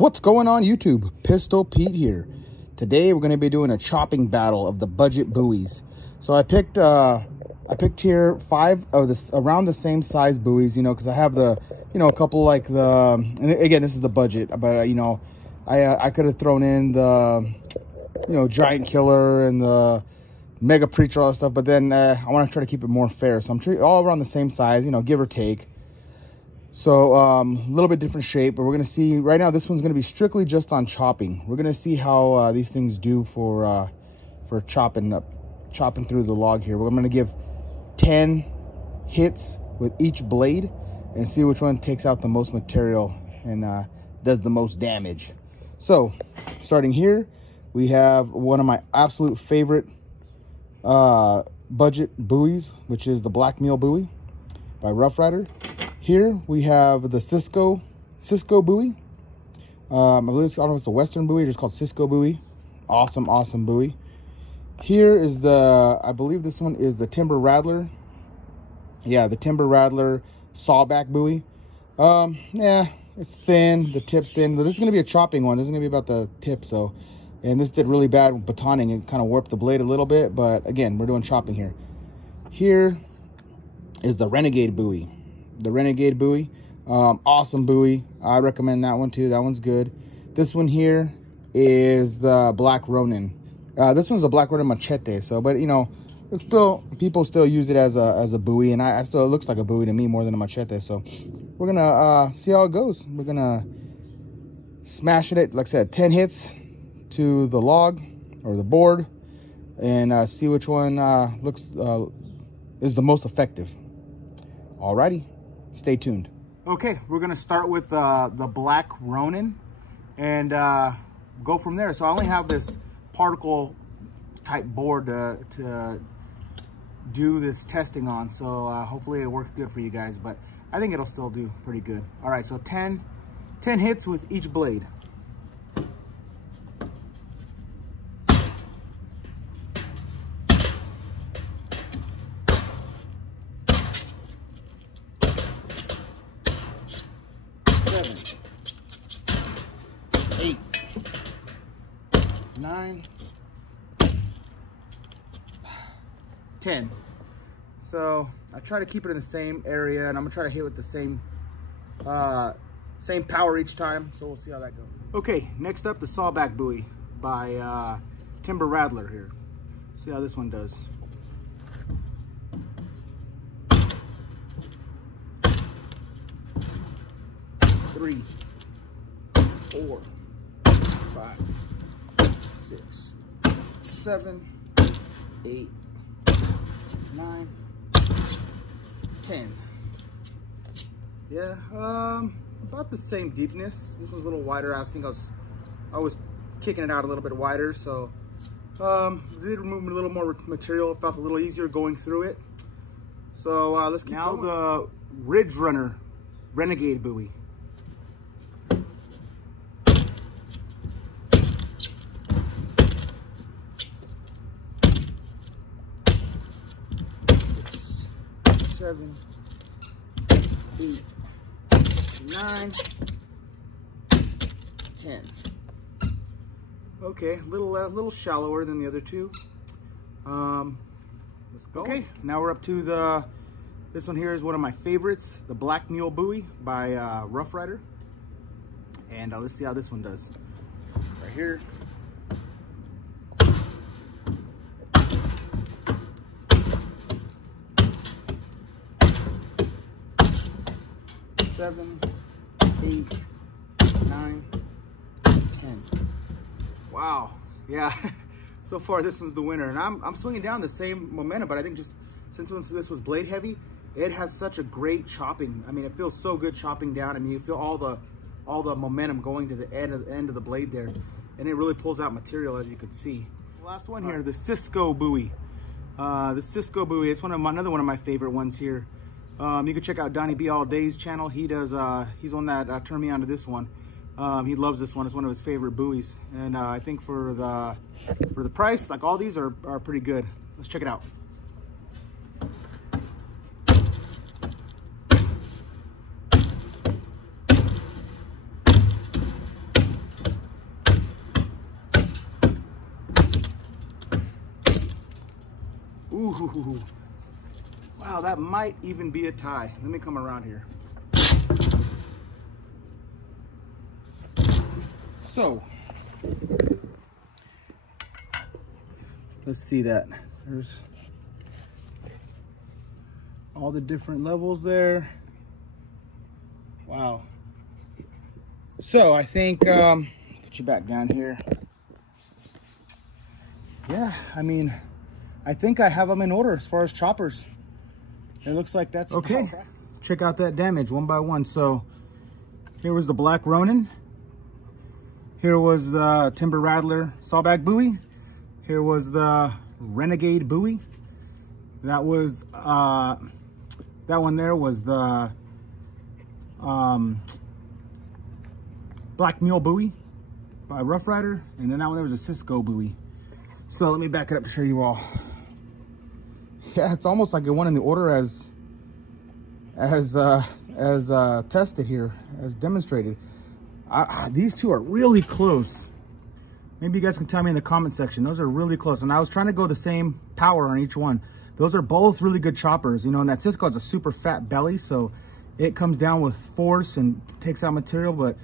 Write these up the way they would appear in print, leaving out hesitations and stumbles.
What's going on YouTube? Pistol Pete here. Today we're going to be doing a chopping battle of the budget buoys. So I picked here 5 of this around the same size buoys, you know, because I have the, you know, a couple like the, and again, this is the budget, but you know, I could have thrown in the, you know, Giant Killer and the Mega Preacher, all that stuff, but then I want to try to keep it more fair. So I'm treating all around the same size, you know, give or take. So a little bit different shape, but we're going to see right now, this one's going to be strictly just on chopping. We're going to see how these things do for chopping through the log here. We're going to give 10 hits with each blade and see which one takes out the most material and does the most damage. So starting here, we have one of my absolute favorite budget buoys, which is the Black Mule buoy by Rough Rider. Here we have the Cisco buoy. I believe I don't know if it's the Western buoy, just called Cisco buoy. Awesome buoy. Here is the, I believe this one is the Timber Rattler. Yeah, the Timber Rattler sawback buoy. Yeah, it's thin, the tip's thin, but this is going to be a chopping one. This is going to be about the tip, so. And this did really bad with batoning. It kind of warped the blade a little bit, but again, we're doing chopping here. Here is the Renegade buoy. The Renegade buoy, awesome buoy. I recommend that one too. That one's good. This one here is the Black Ronin. This one's a Black Ronin machete. So, but you know, it's still, people still use it as a buoy, and I still, it looks like a buoy to me more than a machete. So we're gonna see how it goes. We're gonna smash it. Like I said, 10 hits to the log or the board, and see which one is the most effective. Alrighty. Stay tuned. Okay, we're gonna start with the Black Ronin and go from there. So I only have this particle type board to do this testing on, so hopefully it works good for you guys, but I think it'll still do pretty good. All right, so 10 hits with each blade. Eight, 9, 10. So I try to keep it in the same area, and I'm gonna try to hit with the same power each time. So we'll see how that goes. Okay, next up, the Sawback buoy by Timber Rattler here. See how this one does. Three, 4, 5, 6, 7, 8, 9, 10. Yeah, about the same deepness. This one's a little wider. I think I was kicking it out a little bit wider, so did remove a little more material. It felt a little easier going through it. So let's keep going. Now the Ridge Runner Renegade buoy. 7, 8, 9, 10. Okay, a little shallower than the other two. Let's go. Okay, now we're up to this one here is one of my favorites, the Black Mule buoy by Rough Rider. And let's see how this one does. Right here. 7, 8, 9, 10. Wow, yeah. So far this one's the winner, and I'm swinging down the same momentum, but I think just since this was blade heavy, it has such a great chopping. I mean, it feels so good chopping down. I mean, you feel all the momentum going to the end of the blade there, and it really pulls out material, as you can see. The last one here, the Cisco buoy. The Cisco buoy, it's another one of my favorite ones here. You can check out Donnie B All Day's channel. He does, he's on that, turned me on to this one. He loves this one. It's one of his favorite buoys. And I think for the price, like all these are pretty good. Let's check it out. Ooh, wow, that might even be a tie. Let me come around here. So, let's see that. There's all the different levels there. Wow. So I think, put you back down here. Yeah, I mean, I think I have them in order as far as choppers. It looks like that's okay. Check out that damage one by one. So here was the Black Ronin. Here was the Timber Rattler Sawback Bowie. Here was the Renegade Bowie. That was, that one there was the Black Mule Bowie by Rough Rider. And then that one there was a Cisco Bowie. So let me back it up to show you all. Yeah, it's almost like it went in the order as tested here, as demonstrated. These two are really close. Maybe you guys can tell me in the comment section. Those are really close. And I was trying to go the same power on each one. Those are both really good choppers. You know, and that Cisco has a super fat belly, so it comes down with force and takes out material. But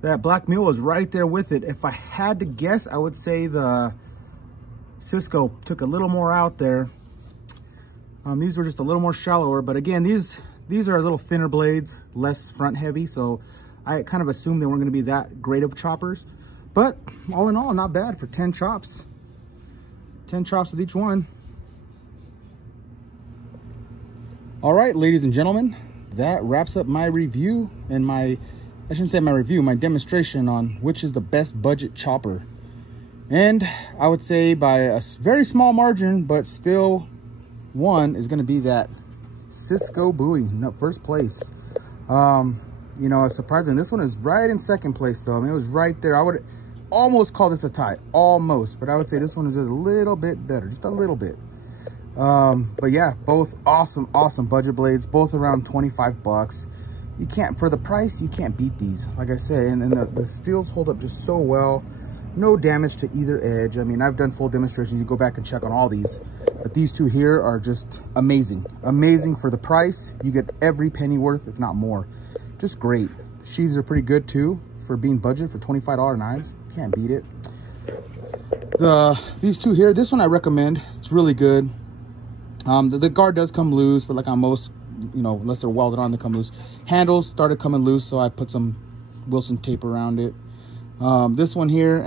that Black Mule is right there with it. If I had to guess, I would say the Cisco took a little more out there. These were just a little more shallower. But again, these are a little thinner blades, less front heavy. So I kind of assumed they weren't going to be that great of choppers. But all in all, not bad for 10 chops. 10 chops with each one. All right, ladies and gentlemen, that wraps up my review and I shouldn't say my review, my demonstration on which is the best budget chopper. And I would say by a very small margin, but still one is going to be that Cisco Bowie, first place. You know, it's surprising. This one is right in second place, though. I mean, it was right there. I would almost call this a tie, almost, but I would say this one is just a little bit better, just a little bit. But yeah, both awesome budget blades, both around 25 bucks. You can't, for the price, you can't beat these, like I said. And the steels hold up just so well. No damage to either edge. I mean, I've done full demonstrations. You go back and check on all these, but these two here are just amazing. Amazing for the price. You get every penny worth, if not more. Just great. The sheaths are pretty good too for being budget for $25 knives. Can't beat it. These two here, this one I recommend. It's really good. The guard does come loose, but like on most, you know, unless they're welded on, they come loose. Handles started coming loose, so I put some Wilson tape around it. This one here,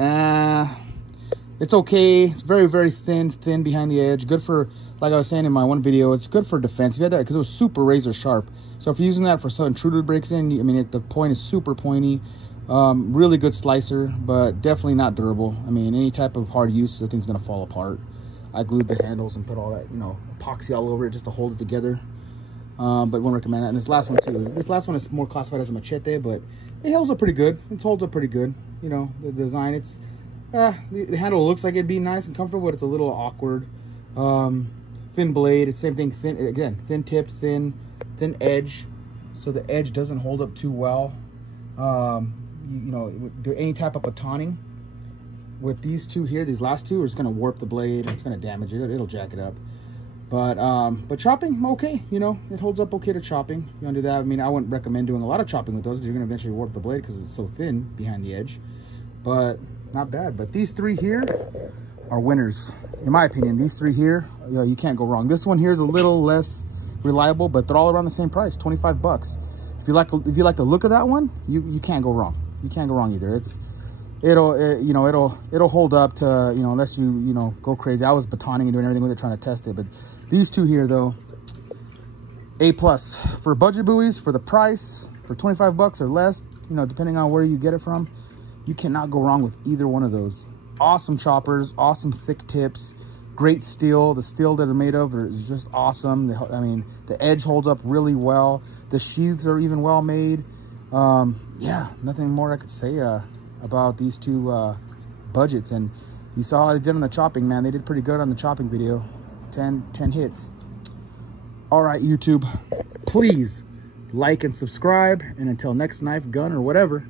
it's okay. It's very thin behind the edge. Good for, like I was saying in my one video, it's good for defense. We had that because it was super razor sharp. So if you're using that for some intruder breaks in, I mean, the point is super pointy. Really good slicer, but definitely not durable. I mean, any type of hard use, the thing's gonna fall apart. I glued the handles and put all that, you know, epoxy all over it just to hold it together. But wouldn't recommend that. And this last one too. This last one is more classified as a machete, but it holds up pretty good. It holds up pretty good. You know, the design, it's, the handle looks like it'd be nice and comfortable, but it's a little awkward. Thin blade, it's same thing, thin, again, thin tipped, thin edge. So the edge doesn't hold up too well. You know, do any type of batoning with these two here, these last two, are just gonna warp the blade. It's gonna damage it. It'll jack it up. But chopping, okay, you know, it holds up okay to chopping. You wanna do that? I mean, I wouldn't recommend doing a lot of chopping with those because you're gonna eventually warp the blade because it's so thin behind the edge. But not bad. But these three here are winners, in my opinion. These three here, you know, you can't go wrong. This one here is a little less reliable, but they're all around the same price, 25 bucks. If you like the look of that one, you can't go wrong. You can't go wrong either. It'll hold up to, you know, unless you know, go crazy. I was batoning and doing everything with it, trying to test it. But these two here though, A+ for budget buoys, for the price, for 25 bucks or less, you know, depending on where you get it from, you cannot go wrong with either one of those. Awesome choppers, awesome thick tips, great steel. The steel that they're made of is just awesome. I mean, the edge holds up really well. The sheaths are even well made. Yeah, nothing more I could say about these two budgets. And you saw how they did on the chopping, man. They did pretty good on the chopping video. 10 hits. All right, YouTube, please like and subscribe. And until next knife, gun, or whatever,